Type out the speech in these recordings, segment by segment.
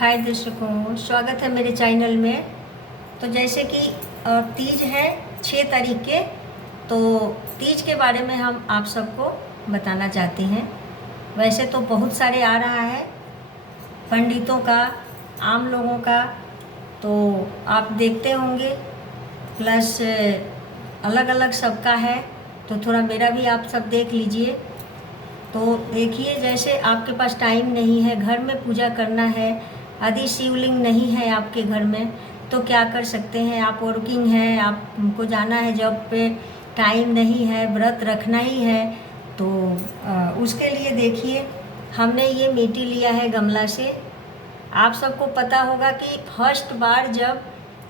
हाय दर्शकों, स्वागत है मेरे चैनल में। तो जैसे कि तीज है 6 तारीख के, तो तीज के बारे में हम आप सबको बताना चाहते हैं। वैसे तो बहुत सारे आ रहा है, पंडितों का, आम लोगों का, तो आप देखते होंगे, प्लस अलग अलग सबका है, तो थोड़ा मेरा भी आप सब देख लीजिए। तो देखिए, जैसे आपके पास टाइम नहीं है, घर में पूजा करना है, यदि शिवलिंग नहीं है आपके घर में, तो क्या कर सकते हैं। आप वर्किंग हैं, आपको जाना है जॉब पे, टाइम नहीं है, व्रत रखना ही है, तो उसके लिए देखिए हमने ये मिट्टी लिया है गमला से। आप सबको पता होगा कि फर्स्ट बार जब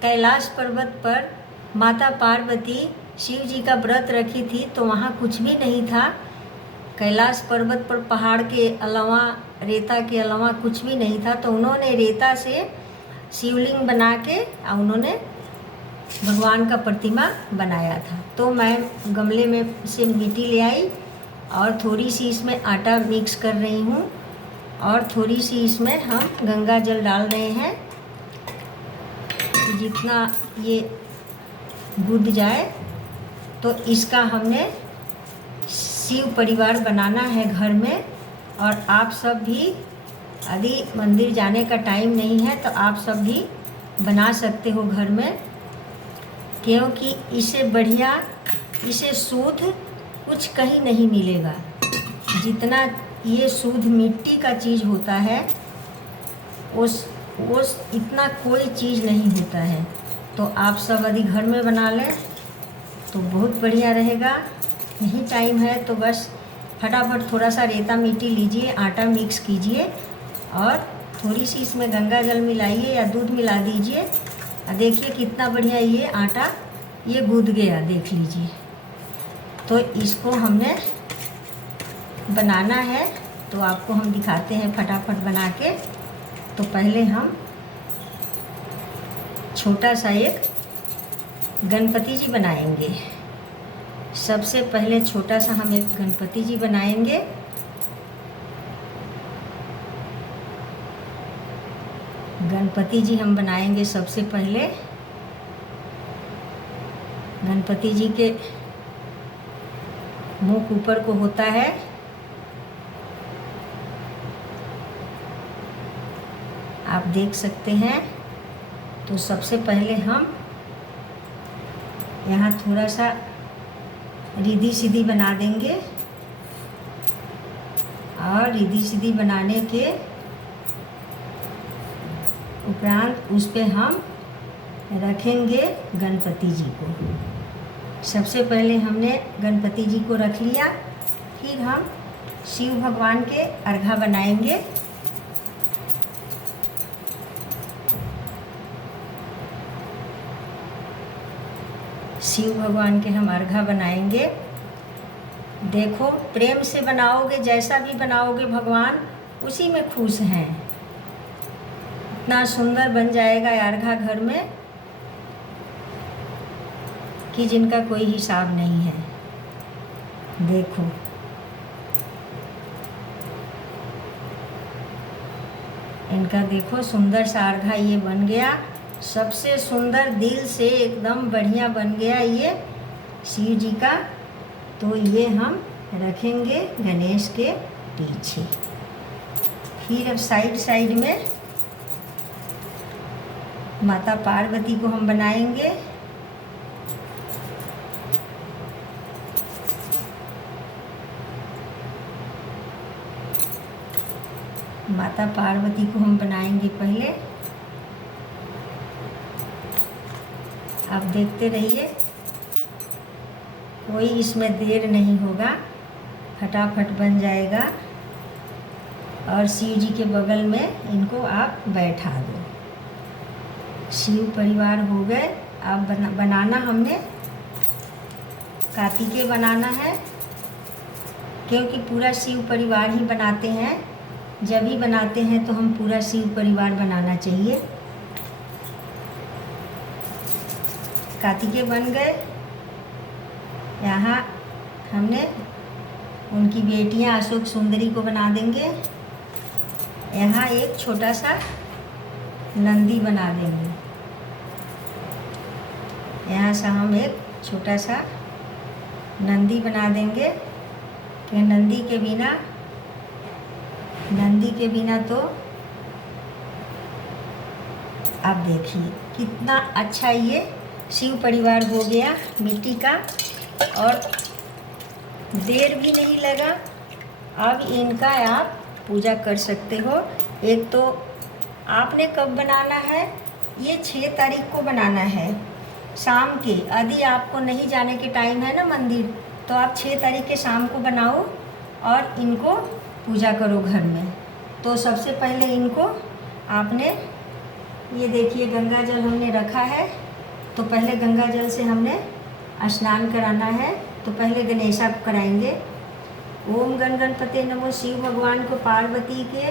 कैलाश पर्वत पर माता पार्वती शिव जी का व्रत रखी थी, तो वहाँ कुछ भी नहीं था। कैलाश पर्वत पर पहाड़ के अलावा, रेता के अलावा कुछ भी नहीं था, तो उन्होंने रेता से शिवलिंग बना के उन्होंने भगवान का प्रतिमा बनाया था। तो मैं गमले में से मिट्टी ले आई और थोड़ी सी इसमें आटा मिक्स कर रही हूँ और थोड़ी सी इसमें हम गंगा जल डाल रहे हैं। जितना ये गूंद जाए, तो इसका हमने शिव परिवार बनाना है घर में। और आप सब भी, यदि मंदिर जाने का टाइम नहीं है, तो आप सब भी बना सकते हो घर में, क्योंकि इसे बढ़िया, इसे शुद्ध कुछ कहीं नहीं मिलेगा। जितना ये शुद्ध मिट्टी का चीज़ होता है, उस इतना कोई चीज़ नहीं होता है। तो आप सब यदि घर में बना लें तो बहुत बढ़िया रहेगा। नहीं टाइम है तो बस फटाफट थोड़ा सा रेता मिट्टी लीजिए, आटा मिक्स कीजिए और थोड़ी सी इसमें गंगा जल मिलाइए या दूध मिला दीजिए। देखिए कितना बढ़िया ये आटा ये गूंद गया, देख लीजिए। तो इसको हमने बनाना है, तो आपको हम दिखाते हैं फटाफट बना के। तो पहले हम छोटा सा एक गणपति जी बनाएंगे। सबसे पहले छोटा सा हम एक गणपति जी बनाएंगे। गणपति जी हम बनाएंगे सबसे पहले। गणपति जी के मुख ऊपर को होता है, आप देख सकते हैं। तो सबसे पहले हम यहाँ थोड़ा सा रिद्धि सिद्धि बना देंगे और रिद्धि सिद्धि बनाने के उपरांत उस पे हम रखेंगे गणपति जी को। सबसे पहले हमने गणपति जी को रख लिया, फिर हम शिव भगवान के अर्घा बनाएंगे। शिव भगवान के हम अर्घा बनाएंगे। देखो, प्रेम से बनाओगे, जैसा भी बनाओगे भगवान उसी में खुश हैं। इतना सुंदर बन जाएगा अर्घा घर में कि जिनका कोई हिसाब नहीं है। देखो, इनका देखो सुंदर सा अर्घा ये बन गया। सबसे सुंदर, दिल से एकदम बढ़िया बन गया ये शिव जी का। तो ये हम रखेंगे गणेश के पीछे। फिर अब साइड साइड में माता पार्वती को हम बनाएंगे। माता पार्वती को हम बनाएंगे पहले। आप देखते रहिए, कोई इसमें देर नहीं होगा, फटाफट बन जाएगा। और शिव जी के बगल में इनको आप बैठा दो। शिव परिवार हो गए। अब बनाना हमने कार्तिकेय बनाना है, क्योंकि पूरा शिव परिवार ही बनाते हैं। जब भी बनाते हैं तो हम पूरा शिव परिवार बनाना चाहिए। कार्तिकेय बन गए। यहाँ हमने उनकी बेटियाँ अशोक सुंदरी को बना देंगे। यहाँ एक छोटा सा नंदी बना देंगे। यहाँ से हम एक छोटा सा नंदी बना देंगे कि नंदी के बिना तो आप देखिए कितना अच्छा ये शिव परिवार हो गया मिट्टी का, और देर भी नहीं लगा। अब इनका आप पूजा कर सकते हो। एक तो आपने कब बनाना है, ये 6 तारीख को बनाना है शाम के। यदि आपको नहीं जाने के टाइम है ना मंदिर, तो आप 6 तारीख के शाम को बनाओ और इनको पूजा करो घर में। तो सबसे पहले इनको आपने ये देखिए गंगा जल हमने रखा है, तो पहले गंगा जल से हमने स्नान कराना है। तो पहले गणेशा को कराएंगे। ओम गण गणपते नमो, शिव भगवान को, पार्वती के,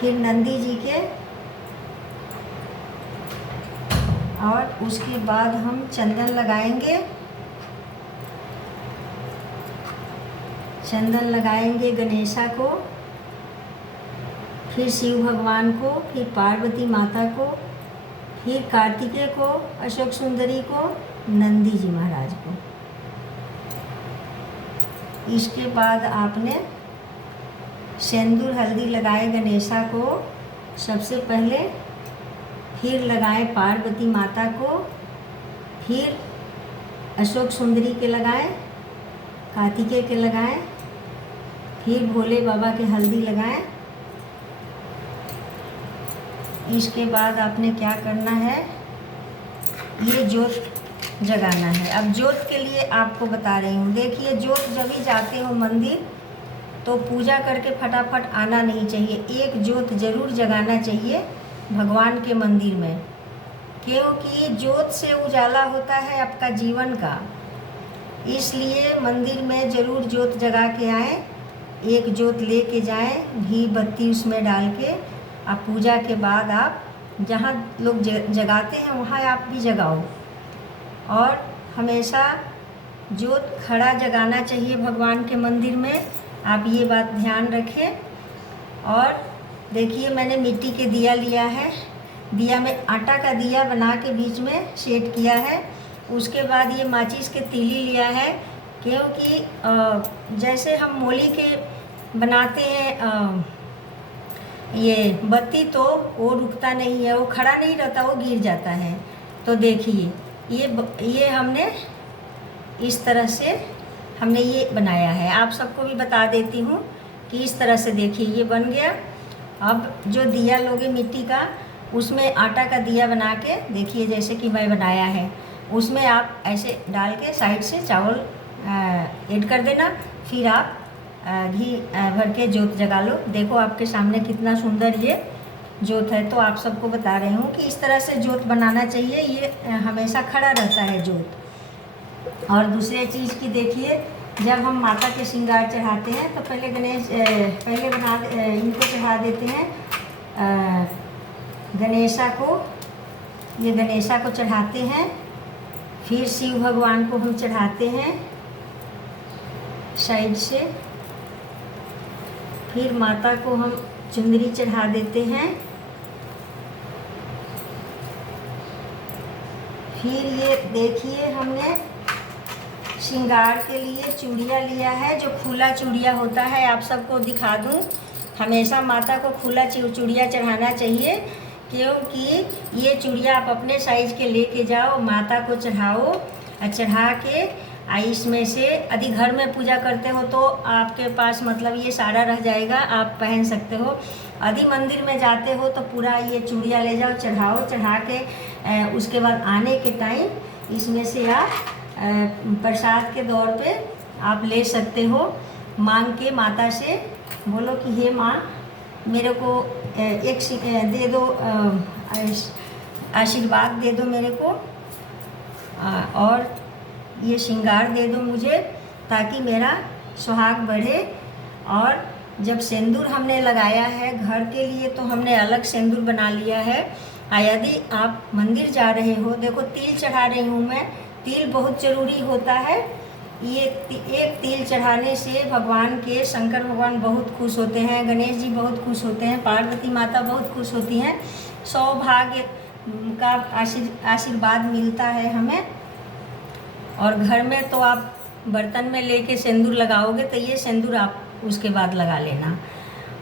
फिर नंदी जी के, और उसके बाद हम चंदन लगाएंगे। चंदन लगाएंगे गणेशा को, फिर शिव भगवान को, फिर पार्वती माता को, फिर कार्तिकेय को, अशोक सुंदरी को, नंदी जी महाराज को। इसके बाद आपने सिंदूर हल्दी लगाए गणेशा को सबसे पहले, फिर लगाए पार्वती माता को, फिर अशोक सुंदरी के लगाए, कार्तिकेय के लगाए, फिर भोले बाबा के हल्दी लगाए। इसके बाद आपने क्या करना है, ये जोत जगाना है। अब जोत के लिए आपको बता रही हूँ। देखिए जोत जब भी जाते हो मंदिर, तो पूजा करके फटाफट आना नहीं चाहिए। एक जोत जरूर जगाना चाहिए भगवान के मंदिर में, क्योंकि जोत से उजाला होता है आपका जीवन का। इसलिए मंदिर में ज़रूर जोत जगा के आएँ। एक जोत लेके जाएं, घी बत्ती उसमें डाल के। आप पूजा के बाद आप जहाँ लोग जगाते हैं वहाँ आप भी जगाओ। और हमेशा जोत खड़ा जगाना चाहिए भगवान के मंदिर में। आप ये बात ध्यान रखें। और देखिए मैंने मिट्टी के दिया लिया है। दिया में आटा का दिया बना के बीच में सेट किया है। उसके बाद ये माचिस के तीली लिया है, क्योंकि जैसे हम मोली के बनाते हैं ये बत्ती, तो वो रुकता नहीं है, वो खड़ा नहीं रहता, वो गिर जाता है। तो देखिए ये हमने इस तरह से हमने ये बनाया है। आप सबको भी बता देती हूँ कि इस तरह से देखिए ये बन गया। अब जो दिया लोगे मिट्टी का, उसमें आटा का दिया बना के देखिए जैसे कि मैं बनाया है, उसमें आप ऐसे डाल के साइड से चावल ऐड कर देना। फिर आप घी भर के जोत जगा लो। देखो आपके सामने कितना सुंदर ये जोत है। तो आप सबको बता रही हूँ कि इस तरह से जोत बनाना चाहिए। ये हमेशा खड़ा रहता है जोत। और दूसरे चीज़ की देखिए, जब हम माता के श्रृंगार चढ़ाते हैं तो पहले इनको चढ़ा देते हैं गणेशा को। ये गणेशा को चढ़ाते हैं, फिर शिव भगवान को हम चढ़ाते हैं साइड से, फिर माता को हम चुंदरी चढ़ा देते हैं। फिर ये देखिए हमने श्रृंगार के लिए चूड़िया लिया है, जो खुला चूड़िया होता है। आप सबको दिखा दूं, हमेशा माता को खुला चूड़िया चढ़ाना चाहिए, क्योंकि ये चूड़िया आप अपने साइज के लेके जाओ, माता को चढ़ाओ और चढ़ा के इसमें से यदि घर में पूजा करते हो तो आपके पास मतलब ये सारा रह जाएगा, आप पहन सकते हो। यदि मंदिर में जाते हो तो पूरा ये चूड़िया ले जाओ, चढ़ाओ। चढ़ा के उसके बाद आने के टाइम इसमें से आप प्रसाद के तौर पे आप ले सकते हो। मांग के माता से बोलो कि हे माँ, मेरे को एक दे दो, आशीर्वाद दे दो मेरे को, और ये श्रृंगार दे दो मुझे, ताकि मेरा सुहाग बढ़े। और जब सिंदूर हमने लगाया है घर के लिए, तो हमने अलग सिंदूर बना लिया है। यदि आप मंदिर जा रहे हो, देखो तिल चढ़ा रही हूँ मैं। तिल बहुत ज़रूरी होता है, ये एक तिल चढ़ाने से भगवान के शंकर भगवान बहुत खुश होते हैं, गणेश जी बहुत खुश होते हैं, पार्वती माता बहुत खुश होती हैं, सौभाग्य का आशीर्वाद मिलता है हमें। और घर में तो आप बर्तन में लेके सिंदूर लगाओगे तो ये सिंदूर आप उसके बाद लगा लेना।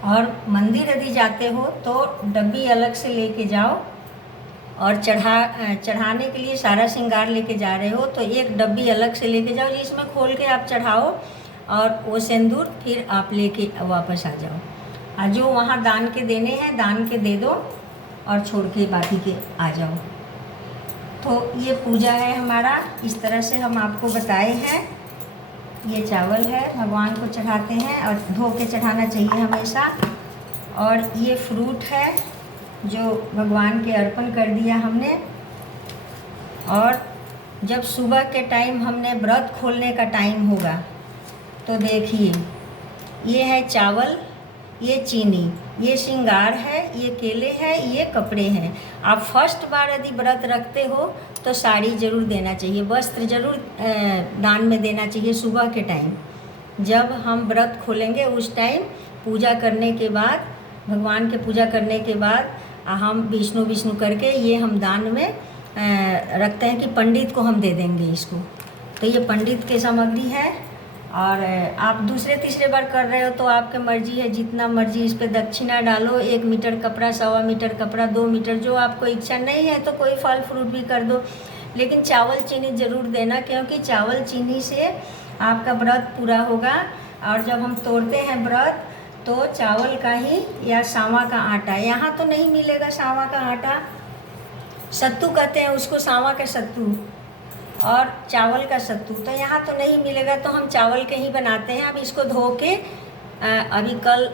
और मंदिर यदि जाते हो तो डब्बी अलग से लेके जाओ, और चढ़ाने के लिए सारा श्रृंगार लेके जा रहे हो तो एक डब्बी अलग से लेके जाओ जिसमें खोल के आप चढ़ाओ, और वो सिंदूर फिर आप लेके वापस आ जाओ। और जो वहाँ दान के देने हैं दान के दे दो और छोड़ के बाकी के आ जाओ। तो ये पूजा है हमारा, इस तरह से हम आपको बताए हैं। ये चावल है, भगवान को चढ़ाते हैं और धो के चढ़ाना चाहिए हमेशा। और ये फ्रूट है जो भगवान के अर्पण कर दिया हमने। और जब सुबह के टाइम हमने व्रत खोलने का टाइम होगा तो देखिए, ये है चावल, ये चीनी, ये श्रृंगार है, ये केले हैं, ये कपड़े हैं। आप फर्स्ट बार यदि व्रत रखते हो तो साड़ी ज़रूर देना चाहिए, वस्त्र ज़रूर दान में देना चाहिए। सुबह के टाइम जब हम व्रत खोलेंगे उस टाइम पूजा करने के बाद, भगवान के पूजा करने के बाद हम विष्णु करके ये हम दान में रखते हैं कि पंडित को हम दे देंगे इसको। तो ये पंडित की सामग्री है। और आप दूसरे तीसरे बार कर रहे हो तो आपके मर्जी है, जितना मर्जी इस पर दक्षिणा डालो। 1 मीटर कपड़ा, 1.25 मीटर कपड़ा, 2 मीटर, जो आपको इच्छा नहीं है तो कोई फल फ्रूट भी कर दो। लेकिन चावल चीनी ज़रूर देना, क्योंकि चावल चीनी से आपका व्रत पूरा होगा। और जब हम तोड़ते हैं व्रत तो चावल का ही या सावा का आटा, यहाँ तो नहीं मिलेगा सावा का आटा, सत्तू कहते हैं उसको, सावा का सत्तू और चावल का सत्तू, तो यहाँ तो नहीं मिलेगा। तो हम चावल के ही बनाते हैं। अब इसको धो के अभी कल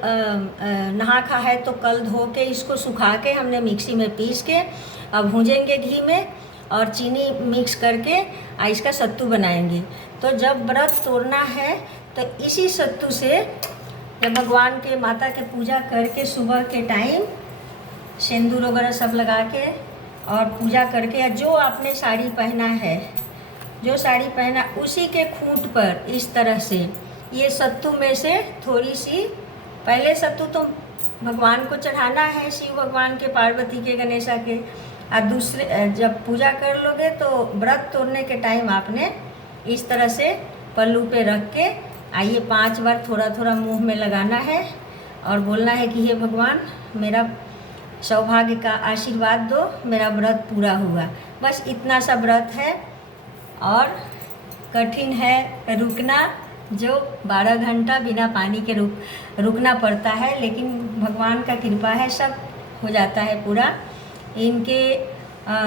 नहा खा है तो कल धो के इसको सुखा के हमने मिक्सी में पीस के अब भूजेंगे घी में और चीनी मिक्स करके इसका सत्तू बनाएंगे। तो जब व्रत तोड़ना है तो इसी सत्तू से जब भगवान के माता के पूजा करके सुबह के टाइम सिंदूर वगैरह सब लगा के और पूजा करके, जो आपने साड़ी पहना है, जो साड़ी पहना उसी के खूंट पर इस तरह से ये सत्तू में से थोड़ी सी, पहले सत्तू तो भगवान को चढ़ाना है, शिव भगवान के, पार्वती के, गणेशा के। और दूसरे जब पूजा कर लोगे तो व्रत तोड़ने के टाइम आपने इस तरह से पल्लू पे रख के आइए 5 बार थोड़ा थोड़ा मुंह में लगाना है और बोलना है कि हे भगवान मेरा सौभाग्य का आशीर्वाद दो, मेरा व्रत पूरा हुआ। बस इतना सा व्रत है। और कठिन है रुकना, जो 12 घंटा बिना पानी के रुकना पड़ता है, लेकिन भगवान का कृपा है, सब हो जाता है पूरा। इनके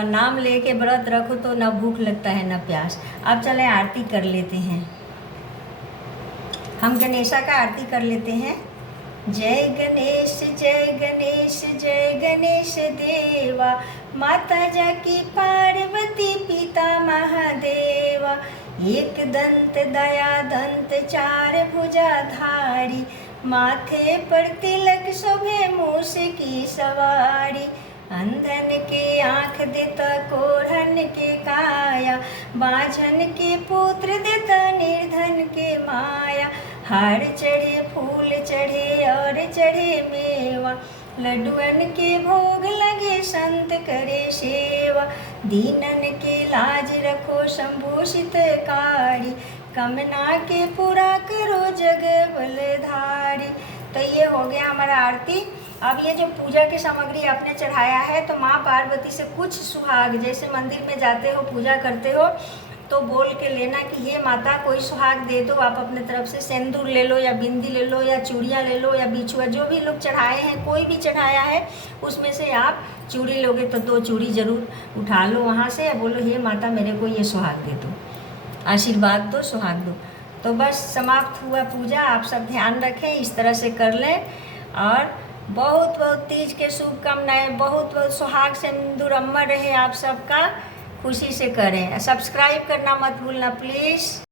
नाम लेके व्रत रखो तो ना भूख लगता है ना प्यास। अब चले आरती कर लेते हैं। हम गणेशा का आरती कर लेते हैं। जय गणेश जय गणेश जय गणेश देवा, माता जाकी पार्वती पिता महादेवा। एक दंत दया दंत चार भुजाधारी, माथे पर तिलक शोभे मूस की सवारी। अंधन के आँख देता कोढ़न के काया, बाझन के पुत्र देता निर्धन के माया। हार चढ़े फूल चढ़े और चढ़े मेवा, लड्डुअन के भोग लगे संत करे सेवा। दीनन के लाज रखो शंभु कारी, कमना के पूरा करो जग बलधारी। तो ये हो गया हमारा आरती। अब ये जो पूजा की सामग्री आपने चढ़ाया है तो माँ पार्वती से कुछ सुहाग, जैसे मंदिर में जाते हो पूजा करते हो तो बोल के लेना कि ये माता कोई सुहाग दे दो। आप अपने तरफ से सिंदूर ले लो या बिंदी ले लो या चूड़ियाँ ले लो या बिछुआ, जो भी लोग चढ़ाए हैं, कोई भी चढ़ाया है उसमें से आप चूड़ी लोगे तो 2 चूड़ी ज़रूर उठा लो वहाँ से, या बोलो हे माता मेरे को ये सुहाग दे दो, आशीर्वाद दो, सुहाग दो। तो बस समाप्त हुआ पूजा। आप सब ध्यान रखें, इस तरह से कर लें। और बहुत बहुत तीज के शुभकामनाएं, बहुत बहुत सुहाग सिंदूर अमर रहे आप सबका, खुशी से करें। सब्सक्राइब करना मत भूलना प्लीज़।